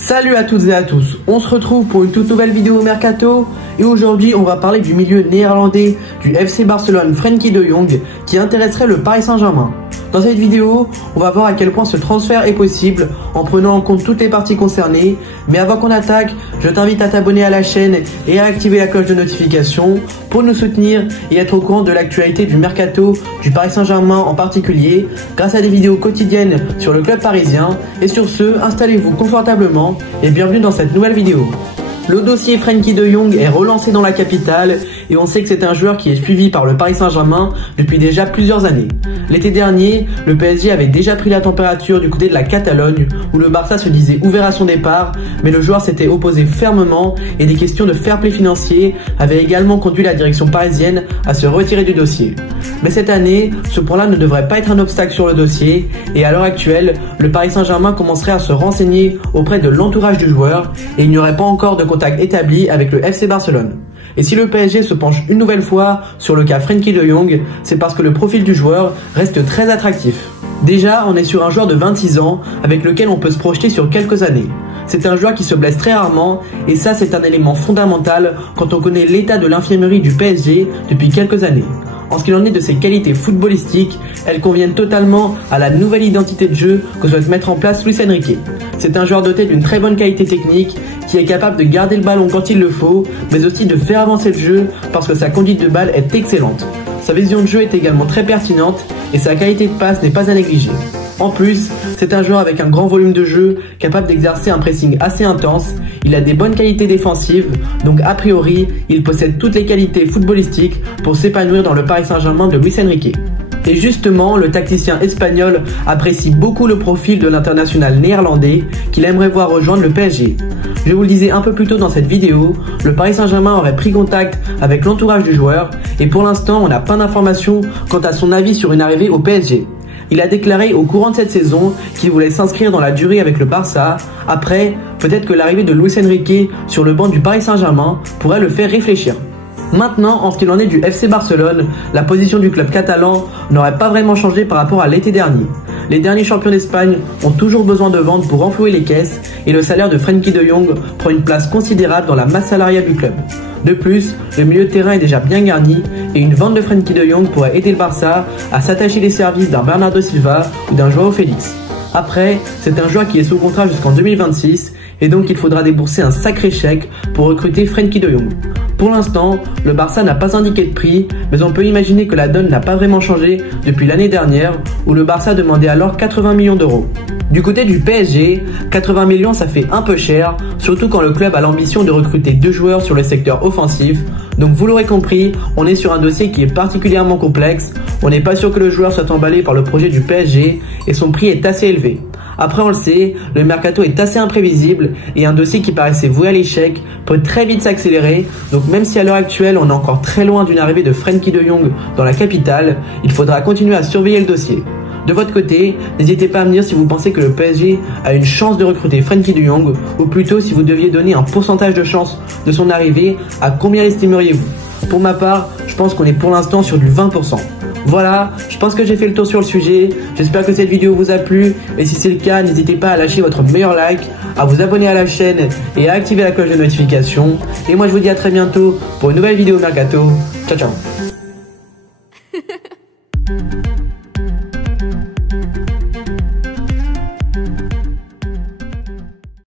Salut à toutes et à tous, on se retrouve pour une toute nouvelle vidéo Mercato et aujourd'hui on va parler du milieu néerlandais du FC Barcelone Frenkie de Jong qui intéresserait le Paris Saint-Germain. Dans cette vidéo, on va voir à quel point ce transfert est possible en prenant en compte toutes les parties concernées. Mais avant qu'on attaque, je t'invite à t'abonner à la chaîne et à activer la cloche de notification pour nous soutenir et être au courant de l'actualité du Mercato du Paris Saint-Germain en particulier grâce à des vidéos quotidiennes sur le club parisien. Et sur ce, installez-vous confortablement et bienvenue dans cette nouvelle vidéo. Le dossier Frenkie de Jong est relancé dans la capitale et on sait que c'est un joueur qui est suivi par le Paris Saint-Germain depuis déjà plusieurs années. L'été dernier, le PSG avait déjà pris la température du côté de la Catalogne où le Barça se disait ouvert à son départ, mais le joueur s'était opposé fermement et des questions de fair play financier avaient également conduit la direction parisienne à se retirer du dossier. Mais cette année, ce point-là ne devrait pas être un obstacle sur le dossier et à l'heure actuelle, le Paris Saint-Germain commencerait à se renseigner auprès de l'entourage du joueur et il n'y aurait pas encore de contact établi avec le FC Barcelone. Et si le PSG se penche une nouvelle fois sur le cas Frenkie de Jong, c'est parce que le profil du joueur reste très attractif. Déjà, on est sur un joueur de 26 ans avec lequel on peut se projeter sur quelques années. C'est un joueur qui se blesse très rarement et ça c'est un élément fondamental quand on connaît l'état de l'infirmerie du PSG depuis quelques années. En ce qu'il en est de ses qualités footballistiques, elles conviennent totalement à la nouvelle identité de jeu que souhaite mettre en place Luis Enrique. C'est un joueur doté d'une très bonne qualité technique qui est capable de garder le ballon quand il le faut, mais aussi de faire avancer le jeu parce que sa conduite de balle est excellente. Sa vision de jeu est également très pertinente et sa qualité de passe n'est pas à négliger. En plus, c'est un joueur avec un grand volume de jeu, capable d'exercer un pressing assez intense, il a des bonnes qualités défensives, donc a priori, il possède toutes les qualités footballistiques pour s'épanouir dans le Paris Saint-Germain de Luis Enrique. Et justement, le tacticien espagnol apprécie beaucoup le profil de l'international néerlandais qu'il aimerait voir rejoindre le PSG. Je vous le disais un peu plus tôt dans cette vidéo, le Paris Saint-Germain aurait pris contact avec l'entourage du joueur et pour l'instant, on n'a pas d'informations quant à son avis sur une arrivée au PSG. Il a déclaré au courant de cette saison qu'il voulait s'inscrire dans la durée avec le Barça. Après, peut-être que l'arrivée de Luis Enrique sur le banc du Paris Saint-Germain pourrait le faire réfléchir. Maintenant, en ce qu'il en est du FC Barcelone, la position du club catalan n'aurait pas vraiment changé par rapport à l'été dernier. Les derniers champions d'Espagne ont toujours besoin de ventes pour renflouer les caisses et le salaire de Frenkie de Jong prend une place considérable dans la masse salariale du club. De plus, le milieu de terrain est déjà bien garni et une vente de Frenkie de Jong pourrait aider le Barça à s'attacher les services d'un Bernardo Silva ou d'un Joao Félix. Après, c'est un joueur qui est sous contrat jusqu'en 2026 et donc il faudra débourser un sacré chèque pour recruter Frenkie de Jong. Pour l'instant, le Barça n'a pas indiqué de prix, mais on peut imaginer que la donne n'a pas vraiment changé depuis l'année dernière où le Barça demandait alors 80 millions d'euros. Du côté du PSG, 80 millions ça fait un peu cher, surtout quand le club a l'ambition de recruter 2 joueurs sur le secteur offensif. Donc vous l'aurez compris, on est sur un dossier qui est particulièrement complexe, on n'est pas sûr que le joueur soit emballé par le projet du PSG et son prix est assez élevé. Après on le sait, le mercato est assez imprévisible et un dossier qui paraissait voué à l'échec peut très vite s'accélérer, donc même si à l'heure actuelle on est encore très loin d'une arrivée de Frenkie de Jong dans la capitale, il faudra continuer à surveiller le dossier. De votre côté, n'hésitez pas à me dire si vous pensez que le PSG a une chance de recruter Frenkie de Jong ou plutôt si vous deviez donner un pourcentage de chance de son arrivée, à combien l'estimeriez-vous? Pour ma part, je pense qu'on est pour l'instant sur du 20%. Voilà, je pense que j'ai fait le tour sur le sujet, j'espère que cette vidéo vous a plu et si c'est le cas, n'hésitez pas à lâcher votre meilleur like, à vous abonner à la chaîne et à activer la cloche de notification. Et moi je vous dis à très bientôt pour une nouvelle vidéo Mercato. Ciao ciao.